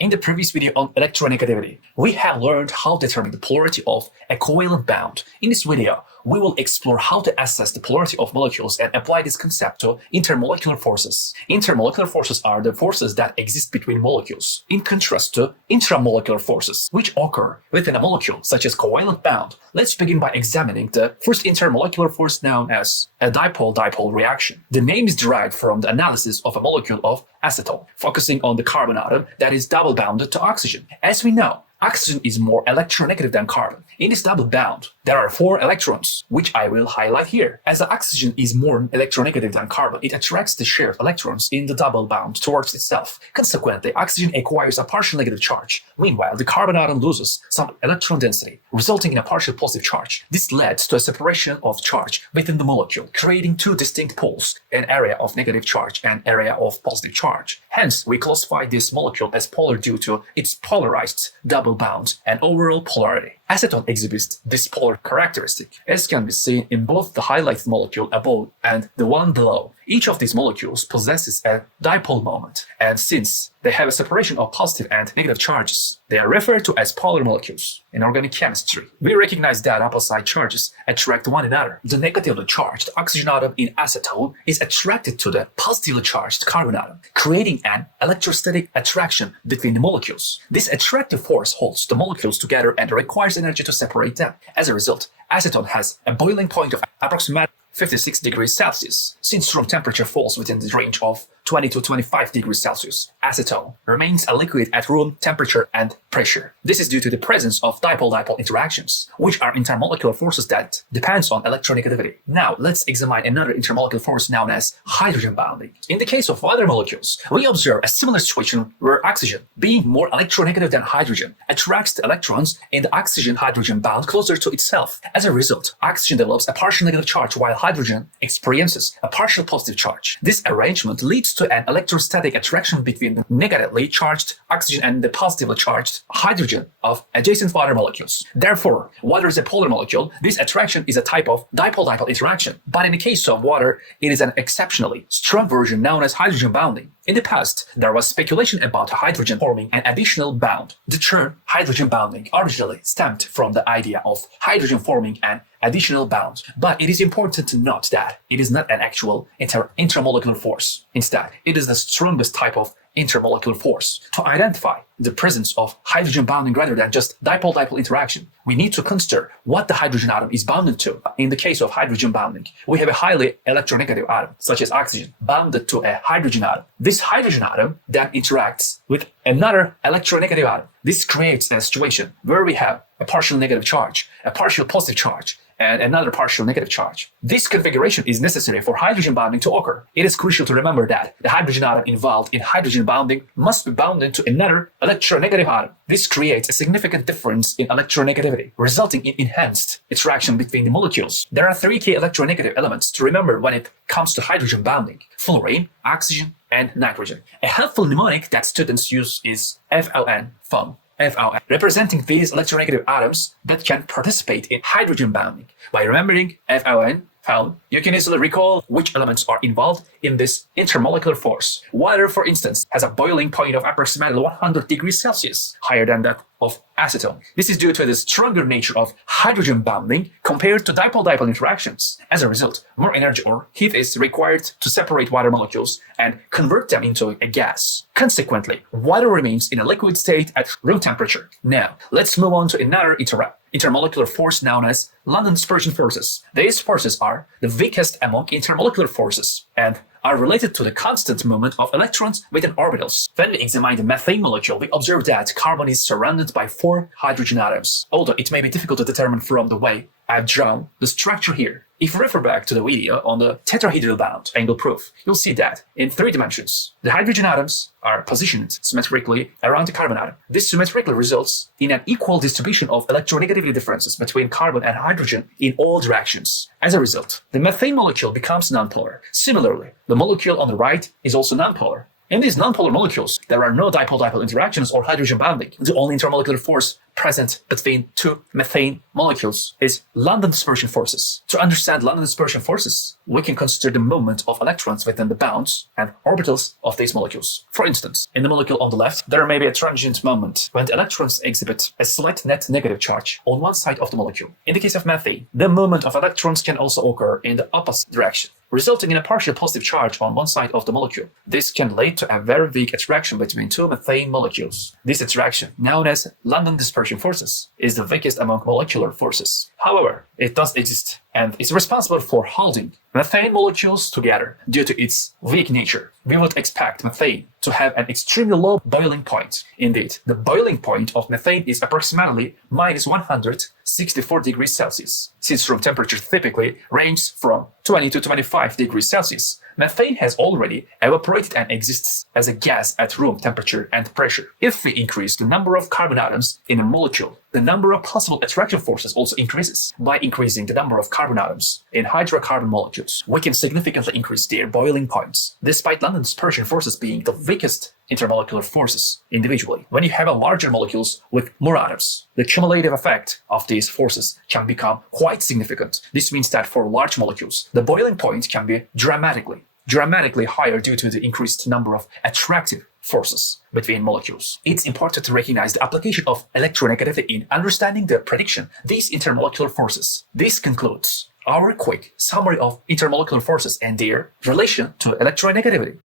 In the previous video on electronegativity, we have learned how to determine the polarity of a covalent bond. In this video, we will explore how to assess the polarity of molecules and apply this concept to intermolecular forces. Intermolecular forces are the forces that exist between molecules, in contrast to intramolecular forces, which occur within a molecule, such as covalent bond. Let's begin by examining the first intermolecular force known as a dipole-dipole reaction. The name is derived from the analysis of a molecule of acetone, focusing on the carbon atom that is double bounded to oxygen. As we know, oxygen is more electronegative than carbon. In this double bond, there are 4 electrons, which I will highlight here. As the oxygen is more electronegative than carbon, it attracts the shared electrons in the double bond towards itself. Consequently, oxygen acquires a partial negative charge. Meanwhile, the carbon atom loses some electron density, resulting in a partial positive charge. This leads to a separation of charge within the molecule, creating 2 distinct poles, an area of negative charge and area of positive charge. Hence, we classify this molecule as polar due to its polarized double bound and overall polarity. Acetone exhibits this polar characteristic, as can be seen in both the highlighted molecule above and the one below. Each of these molecules possesses a dipole moment, and since they have a separation of positive and negative charges, they are referred to as polar molecules. In organic chemistry, we recognize that opposite charges attract one another. The negatively charged oxygen atom in acetone is attracted to the positively charged carbon atom, creating an electrostatic attraction between the molecules. This attractive force holds the molecules together and requires energy to separate them. As a result, acetone has a boiling point of approximately 56 degrees Celsius. Since room temperature falls within the range of 20 to 25 degrees Celsius, acetone remains a liquid at room temperature and pressure. This is due to the presence of dipole-dipole interactions, which are intermolecular forces that depends on electronegativity. Now, let's examine another intermolecular force known as hydrogen bonding. In the case of water molecules, we observe a similar situation where oxygen, being more electronegative than hydrogen, attracts the electrons in the oxygen-hydrogen bond closer to itself. As a result, oxygen develops a partial negative charge while hydrogen experiences a partial positive charge. This arrangement leads to an electrostatic attraction between the negatively charged oxygen and the positively charged hydrogen of adjacent water molecules. Therefore, water is a polar molecule. This attraction is a type of dipole-dipole interaction. But in the case of water, it is an exceptionally strong version known as hydrogen bonding. In the past, there was speculation about hydrogen forming an additional bond. The term hydrogen bonding originally stemmed from the idea of hydrogen forming an additional bond. But it is important to note that it is not an actual intramolecular force. Instead, it is the strongest type of intermolecular force. To identify the presence of hydrogen bonding rather than just dipole-dipole interaction, we need to consider what the hydrogen atom is bounded to. In the case of hydrogen bonding, we have a highly electronegative atom, such as oxygen, bounded to a hydrogen atom. This hydrogen atom then interacts with another electronegative atom. This creates a situation where we have a partial negative charge, a partial positive charge, and another partial negative charge. This configuration is necessary for hydrogen bonding to occur. It is crucial to remember that the hydrogen atom involved in hydrogen bonding must be bounded to another electronegative atom. This creates a significant difference in electronegativity, resulting in enhanced interaction between the molecules. There are 3 key electronegative elements to remember when it comes to hydrogen bonding: fluorine, oxygen, and nitrogen. A helpful mnemonic that students use is FLN, FUN. FLN, representing these electronegative atoms that can participate in hydrogen bonding. By remembering FLN, you can easily recall which elements are involved in this intermolecular force. Water, for instance, has a boiling point of approximately 100 degrees Celsius, higher than that of acetone. This is due to the stronger nature of hydrogen bonding compared to dipole-dipole interactions. As a result, more energy or heat is required to separate water molecules and convert them into a gas. Consequently, water remains in a liquid state at room temperature. Now, let's move on to another intermolecular force known as London dispersion forces. These forces are the weakest among intermolecular forces and are related to the constant movement of electrons within orbitals. When we examine the methane molecule, we observe that carbon is surrounded by 4 hydrogen atoms. Although it may be difficult to determine from the way I've drawn the structure here, if you refer back to the video on the tetrahedral bond angle proof, you'll see that in 3 dimensions, the hydrogen atoms are positioned symmetrically around the carbon atom. This symmetrically results in an equal distribution of electronegativity differences between carbon and hydrogen in all directions. As a result, the methane molecule becomes nonpolar. Similarly, the molecule on the right is also nonpolar. In these nonpolar molecules, there are no dipole-dipole interactions or hydrogen bonding. The only intermolecular force present between two methane molecules is London dispersion forces. To understand London dispersion forces, we can consider the movement of electrons within the bounds and orbitals of these molecules. For instance, in the molecule on the left, there may be a transient moment when the electrons exhibit a slight net negative charge on one side of the molecule. In the case of methane, the movement of electrons can also occur in the opposite direction, resulting in a partial positive charge on one side of the molecule. This can lead to a very weak attraction between two methane molecules. This attraction, known as London dispersion forces, is the weakest among molecular forces. However, it does exist and is responsible for holding methane molecules together due to its weak nature. We would expect methane to have an extremely low boiling point. Indeed, the boiling point of methane is approximately minus 164 degrees Celsius. Since room temperature typically ranges from 20 to 25 degrees Celsius, methane has already evaporated and exists as a gas at room temperature and pressure. If we increase the number of carbon atoms in a molecule, the number of possible attraction forces also increases. By increasing the number of carbon atoms in hydrocarbon molecules, we can significantly increase their boiling points, despite London dispersion forces being the weakest intermolecular forces individually. When you have a larger molecules with more atoms, the cumulative effect of these forces can become quite significant. This means that for large molecules, the boiling point can be dramatically higher due to the increased number of attractive forces between molecules. It's important to recognize the application of electronegativity in understanding the prediction these intermolecular forces. This concludes our quick summary of intermolecular forces and their relation to electronegativity.